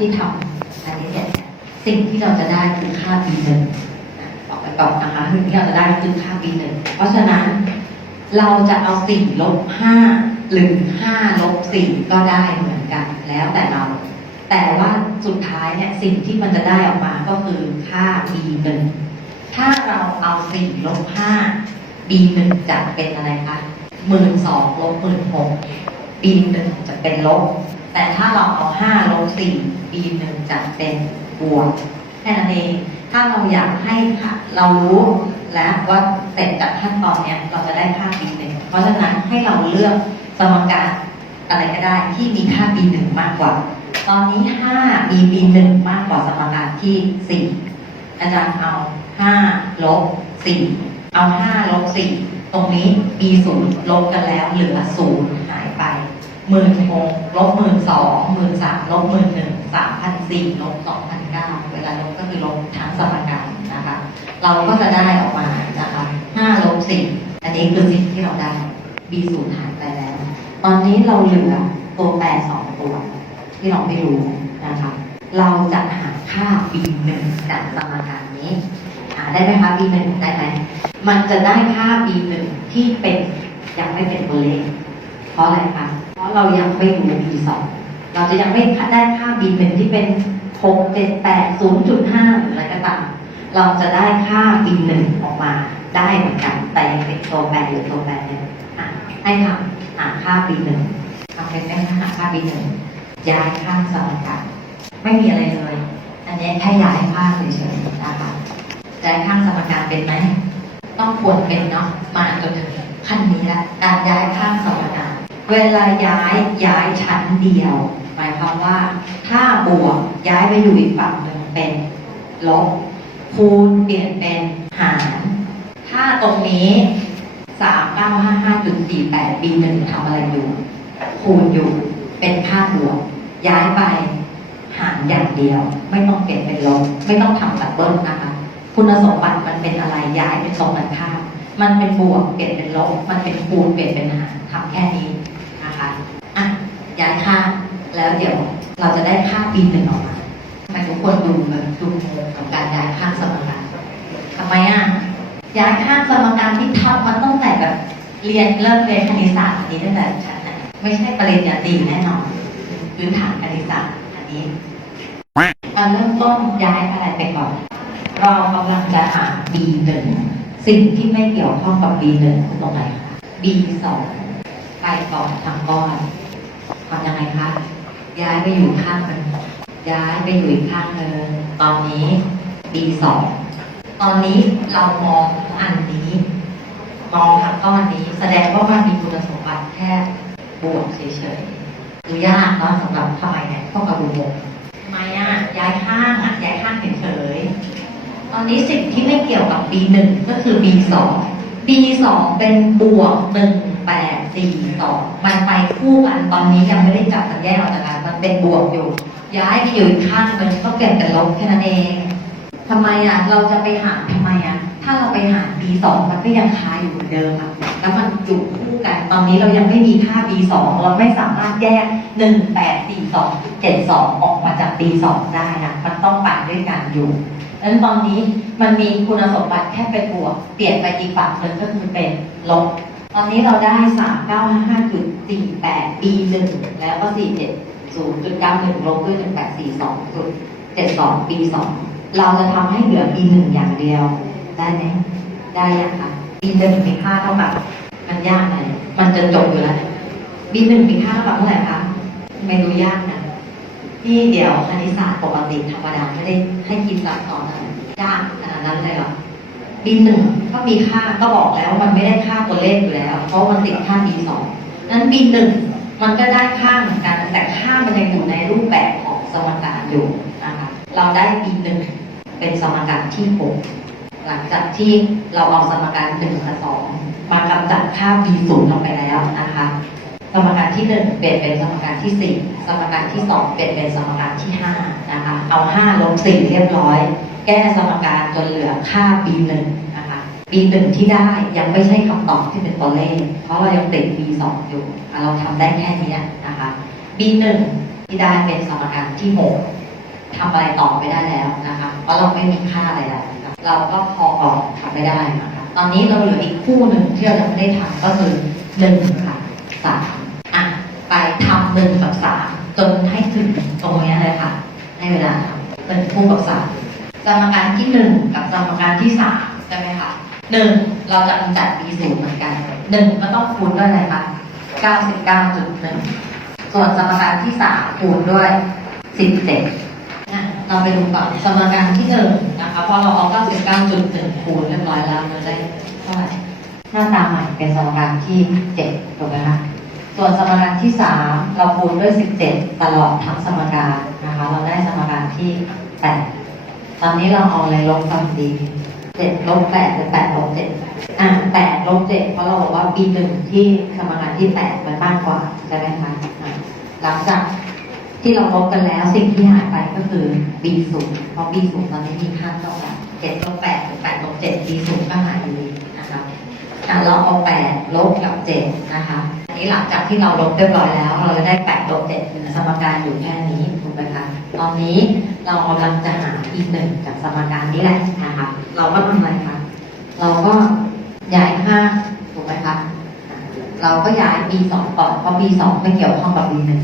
ที่ทำอันนี้เนี่ยสิ่งที่เราจะได้คือค่า b หนึ่งออกไปก่อนนะคะสิ่งที่เราจะได้คือค่า b หนึ่งเพราะฉะนั้นเราจะเอาสี่ลบห้าหรือห้าลบสี่ก็ได้เหมือนกันแล้วแต่เรา แต่ว่าสุดท้ายเนี่ยสิ่งที่มันจะได้ออกมาก็คือค่า b หนึ่งถ้าเราเอาสี่ลบห้า b หนึ่งจะเป็นอะไรคะหมื่นสองลบหมื่นหก b หนึ่งจะเป็นลบ แต่ถ้าเราเอาห้าลบสี่ b หนึ่งจะเป็นบวกแค่นั้นเองถ้าเราอยากให้เรารู้แล้วว่าเสร็จจากขั้นตอนเนี้ยเราจะได้ค่า b หนึ่งเพราะฉะนั้นให้เราเลือกสมการอะไรก็ได้ที่มีค่า b หนึ่งมากกว่า ตอนนี้ห้ามี b หนึ่งมากกว่าสมการที่สี่อาจารย์เอาห้าลบสี่เอาห้าลบสี่ตรงนี้ b ศูนย์ลบกันแล้วเหลือศูนย์หายไป หมื่นหกลบหมื่นสองหมื่นสามลบหมื่นหนึ่งสามพันสี่ลบสองพันเก้าเวลาลบก็คือลบทั้งสมการนะคะ เราก็จะได้ออกมานะคะห้าลบสี่อันนี้คือสิ่งที่เราได้ b ศูนย์หายไปแล้ว ตอนนี้เราเหลือตัวแปรสองตัว ที่เราไม่รู้นะคะ เราจะหาค่า b หนึ่งจากสมการนี้ หาได้ไหมคะ b หนึ่งได้ไหมมันจะได้ค่า b หนึ่งที่เป็นยังไม่เป็นตัวเลข ราะอะไรคะ เพราะเรายังไม่รู้ b สองเราจะยังไม่ได้ค่า b หนึ่งที่เป็นหกเจ็ดแปดศูนย์จุดห้าหรืออะไรก็ตาม เราจะได้ค่า b หนึ่งออกมาได้เหมือนกัน แต่ยังเป็นตัวแปรหรือตัวแปรเนี่ยให้ทำหาค่า b หนึ่งทำเป็นไหมคะหาค่า b หนึ่งย้ายข้างสมการไม่มีอะไรเลย อันนี้แค่ย้ายข้างเฉยๆนะคะย้ายข้างสมการเป็นไหม ต้องควรเป็นเนาะ มาจนถึงขั้นนี้แล้วการย้ายข้างสมการ เวลาย้ายย้ายชั้นเดียว หมายความว่า ถ้าบวกย้ายไปอยู่อีกฝั่งหนึ่งเป็นลบคูณเปลี่ยนเป็นหาร ถ้าตรงนี้สามเก้าห้าห้าจุดสี่แปดบีหนึ่งทำอะไรอยู่ คูณอยู่เป็นค่าบวกย้ายไปหารอย่างเดียว ไม่ต้องเปลี่ยนเป็นลบไม่ต้องทำดับเบิลนะคะ คุณสมบัติมันเป็นอะไรย้ายเป็นสองกันค่ามมันเป็นบวกเปลี่ยนเป็นลบมันเป็นคูณเปลี่ยนเป็นหารทำแค่นี้ นะคะอะย้ายค่าแล้วเดี๋ยวเราจะได้ค่าปีหนึ่งออกมาทำไมทุกคนดูแบบดูงงกับการย้ายข้างสมการทำไมอะย้ายข้างสมการที่ทำมันตั้งแต่แบบเรียนเริ่มเรียนคณิตศาสตร์อันนี้ตั้งแต่ชั้นไหนไม่ใช่ปริญญาตรีแน่นอนพื้นฐานคณิตศาสตร์อันนี้ตอนเริ่มต้นย้ายอะไรไปก่อนเรากำลังจะหา B หนึ่งสิ่งที่ไม่เกี่ยวข้องกับ B หนึ่งคือตรงไหนคะ B สอง ไปก่อนทางก้อนทำยังไงคะ ย้ายไปอยู่ข้างหนึ่งย้ายไปอยู่อีกข้างหนึ่งตอนนี้ B สองตอนนี้เรามองอันนี้ มองทางก้อนนี้ แสดงว่ามันมีคุณสมบัติแค่บวกเฉยๆดูยากเนาะสำหรับทำไมเนี่ยพวกเราดูงงทำไมอะย้ายข้างอะย้ายข้างเฉยๆตอนนี้สิ่งที่ไม่เกี่ยวกับ B หนึ่งก็คือ B สอง B สองเป็นบวกหนึ่งแปดสี่สองมันไปคู่กันตอนนี้ยังไม่ได้จับมันแยกออกจากกันมันเป็นบวกอยู่ ย้ายไปอยู่อีกข้างมันก็เปลี่ยนเป็นลบแค่นั้นเองทำไมอะเราจะไปหาทำไมอะ ถ้าเราไปหา B สองมันก็ยังคาอยู่เหมือนเดิมอะแล้วมันอยู่คู่กัน ตอนนี้เรายังไม่มีค่า B สองเราไม่สามารถแยกหนึ่งแปดสี่สองเจ็ดสองออกมาจาก B สองได้นะมันต้องไปด้วยกันอยู่ดังนั้นตอนนี้มันมีคุณสมบัติแค่เป็นบวก เปลี่ยนไปอีกฝั่งหนึ่งก็คือเป็นลบ ตอนนี้เราได้สามเก้าห้าจุดสี่แปด B หนึ่งแล้วก็สี่เจ็ดศูนย์จุดเก้าหนึ่งลบด้วยหนึ่งแปดสี่สองจุดเจ็ดสอง B สองเราจะทำให้เหลือ B หนึ่งอย่างเดียว ได้ไหมได้ยังคะ B หนึ่งมีค่าเท่ากับมันยากเลยมันจะจบอยู่แล้ว B หนึ่งมีค่าเท่ากับเท่าไหร่คะไม่รู้ยากนะที่เดี๋ยวคณิตศาสตร์ปกติธรรมดาไม่ได้ให้คิดซับซ้อนอะไรยากขนาดนั้นเลยหรอ B หนึ่งก็มีค่าก็บอกแล้วมันไม่ได้ค่าตัวเลขอยู่แล้ว เพราะมันติดค่า B สองนั้น B หนึ่งมันก็ได้ค่าเหมือนกัน แต่ค่ามันยังอยู่ในรูปแบบของสมการอยู่นะคะเราได้ B หนึ่งเป็นสมการที่หก หลังจากที่เราเอาสมการหนึ่งกับสองมากำจัดค่า B ศูนย์ลงไปแล้วนะคะ สมการที่หนึ่งเปลี่ยนเป็นสมการที่สี่สมการที่สองเปลี่ยนเป็นสมการที่ห้านะคะ เอาห้าลบสี่เรียบร้อย แก้สมการจนเหลือค่า b หนึ่งนะคะ b หนึ่งที่ได้ยังไม่ใช่คำตอบที่เป็นตัวเลข เพราะเรายังติด b สองอยู่ เราทำได้แค่นี้นะคะ b หนึ่งที่ได้เป็นสมการที่หกทำอะไรต่อไม่ได้แล้วนะคะ เพราะเราไม่มีค่าอะไรแล้ว เราก็พอออกทำไม่ได้นะคะตอนนี้เราเหลืออีกคู่หนึ่งที่เรายังไม่ได้ทำก็คือหนึ่งค่ะสามอะไปทำหนึ่งกับสามจนให้ถึงตรงเนี้ยเลยค่ะให้เวลาทำเป็นคู่กับสามสมการที่หนึ่งกับสมการที่สามใช่ไหมคะหนึ่งเราจะกำจัด b ศูนย์เหมือนกันหนึ่งก็ต้องคูณด้วยอะไรคะเก้าสิบเก้าจุดหนึ่งส่วนสมการที่สามคูณด้วยสิบเจ็ด เราไปดูก่อนสมการที่หนึ่งนะคะพอเราเอาเก้าสิบเก้าจุดถึงคูณเรียบร้อยแล้วเราได้เท่าไหร่หน้าตาใหม่เป็นสมการที่เจ็ดถูกไหมคะส่วนสมการที่สามเราคูณด้วยสิบเจ็ดตลอดทั้งสมการนะคะ เราได้สมการที่แปดตอนนี้เราเอาอะไรลบกันดีเจ็ดลบแปดหรือแปดลบเจ็ดอะแปดลบเจ็ดเพราะเราบอกว่า b หนึ่งที่สมการที่แปดมันมากกว่าใช่ไหมคะหลังจาก ที่เราพบกันแล้วสิ่งที่หายไปก็คือ B0 เพราะ B0 มันไม่มีค่าเท่ากัน7ลบ8หรือ8ลบ7 B0 ก็หายอยู่ดีนะคะการเราเอา8ลบกับ7นะคะนี้หลังจากที่เราลบเรียบร้อยแล้ว เราจะได้8ลบ7คือสมการอยู่แค่นี้ถูกไหมคะตอนนี้เรากำลังจะหาอีกหนึ่งจากสมการนี้แหละนะคะเราก็ทำอะไรคะเราก็ย้ายค่าถูกไหมคะเราก็ย้าย b สองก่อนเพราะ b สองไม่เกี่ยวข้องกับ b หนึ่ง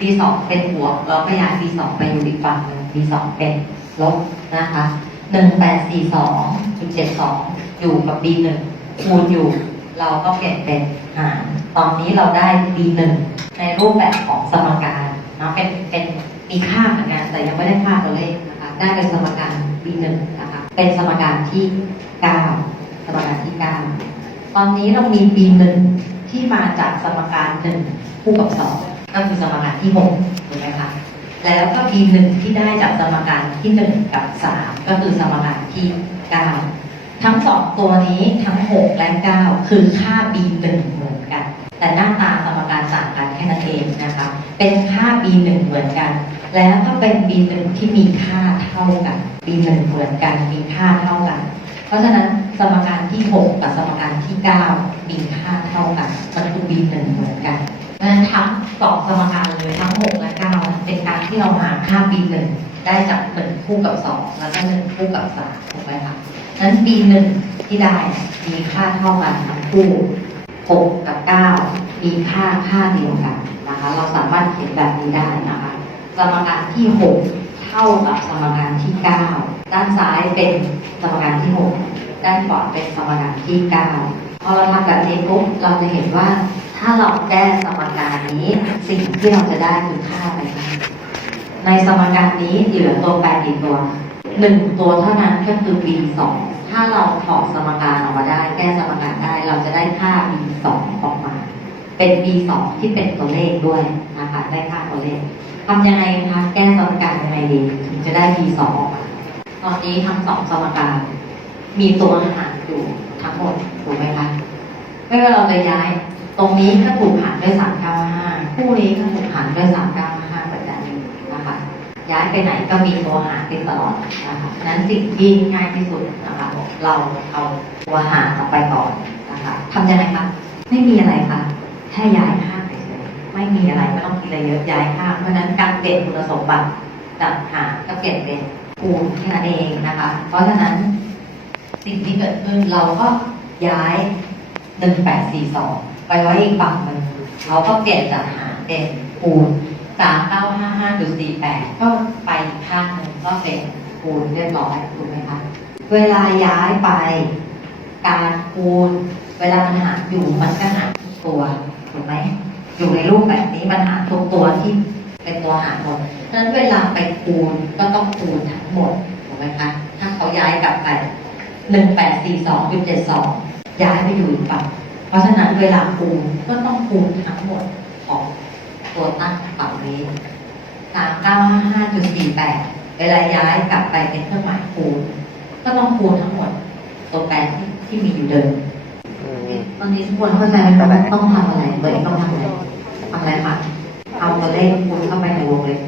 ปีสองเป็นหัวเราขยายปีสองไปอยู่อีกฝั่งหนึ่งปีสองเป็นลบนะคะหนึ่งแปดสี่สองจุดเจ็ดสองอยู่กับปีหนึ่งคูณอยู่ เราก็เปลี่ยนเป็นหารตอนนี้เราได้ปีหนึ่งในรูปแบบของสมการนะเป็นเป็นมีค่าเหมือนกันแต่ยังไม่ได้ค่าตัวเลขนะคะได้เป็นสมการปีหนึ่งนะคะเป็นสมการที่เก้าสมการที่เก้าตอนนี้เรามีปีหนึ่งที่มาจากสมการหนึ่งคู่กับสอง ก็คือสมการที่หกถูกไหมคะแล้วก็ b หนึ่งที่ได้จากสมการที่หนึ่งกับสามก็คือสมการที่เก้าทั้งสองตัวนี้ทั้ง6และ9คือค่า b 1เหมือนกัน แต่หน้าตาสมการต่างกันแค่นั้นเองนะคะ เป็นค่า b 1เหมือนกัน แล้วก็เป็น b 1ที่มีค่าเท่ากัน b 1เหมือนกันมีค่าเท่ากัน เพราะฉะนั้นสมการที่6กับสมการที่9มีค่าเท่ากันมันคือ b 1เหมือนกัน เพราะฉะนั้นทั้งสองสมการเลยทั้ง6และ9เป็นการที่เราหาค่า b 1ได้จาก1คู่กับ2แล้วก็1คู่กับ3ถูกไหมคะนั้น B หนึ่งที่ได้มีค่าเท่ากันทั้งคู่6กับ9มีค่าค่าเดียวกันนะคะ เราสามารถเขียนแบบนี้ได้นะคะ สมการที่6เท่ากับสมการที่9ด้านซ้ายเป็นสมการที่6ด้านขวาเป็นสมการที่9พอเราทำแบบนี้ปุ๊บเราจะเห็นว่า ถ้าเราแก้สมการนี้ สิ่งที่เราจะได้คือค่าอะไรในสมการนี้เหลือตัวแปรกี่ตัวหนึ่งตัวเท่านั้นก็คือ b สองถ้าเราถอดสมการออกมาได้ แก้สมการได้เราจะได้ค่า b สองออกมา เป็น b สองที่เป็นตัวเลขด้วยนะคะได้ค่าตัวเลขทำยังไงคะแก้สมการยังไงดีถึงจะได้ b สองออกมาตอนนี้ทั้งสองสมการมีตัวหารอยู่ทั้งหมดถูกไหมคะไม่ว่าเราจะย้าย ตรงนี้ก็ถูกหารด้วย 395 คู่นี้ก็ถูกหารด้วย 395เหมือนกันนะคะ ย้ายไปไหนก็มีตัวหารติดตลอดนะคะนั้นสิ่งที่ง่ายที่สุดนะคะ เราเอาตัวหารออกไปก่อนนะคะทำยังไงคะ ไม่มีอะไรค่ะ แค่ย้ายข้างเฉยๆไม่มีอะไรไม่ต้องคิดอะไรเยอะ ย้ายข้างเพราะฉะนั้นการเปลี่ยนคุณสมบัติจากหารก็เปลี่ยนเป็นคูณแค่นั้นเองนะคะ เพราะฉะนั้นสิ่งที่เกิดขึ้นเราก็ย้าย 1842 ไปไว้อีกฝั่งหนึ่งเราก็เปลี่ยนจากหารเป็นคูณ3955.48ก็ไปอีกข้างหนึ่งก็เป็นคูณเรียบร้อยถูกไหมคะเวลาย้ายไป การคูณ เวลามันหารอยู่มันก็หารทุกตัวถูกไหมอยู่ในรูปแบบนี้มันหารทุกตัวที่เป็นตัวหารหมดฉะนั้นเวลาไปคูณก็ต้องคูณทั้งหมดถูกไหมคะถ้าเขาย้ายกลับไปหนึ่งแปดสี่สองจุดเจ็ดสองย้ายไปอยู่อีกฝั่ง เพราะฉะนั้นเวลาคูณก็ต้องคูณทั้งหมดของตัวตั้งฝั่งนี้สามเก้าห้าห้าจุดสี่แปดเวลาย้ายกลับไปเป็นเครื่องหมายคูณ ก็ต้องคูณทั้งหมดตัวแปรที่ที่มีอยู่เดิมตอนนี้ทุกคนเข้าใจไหมคะว่าต้องทำอะไรตัวเองต้องทำอะไรทำอะไรคะเอาตัวเลขคูณเข้าไปในวงเล็บทั้งสองด้าน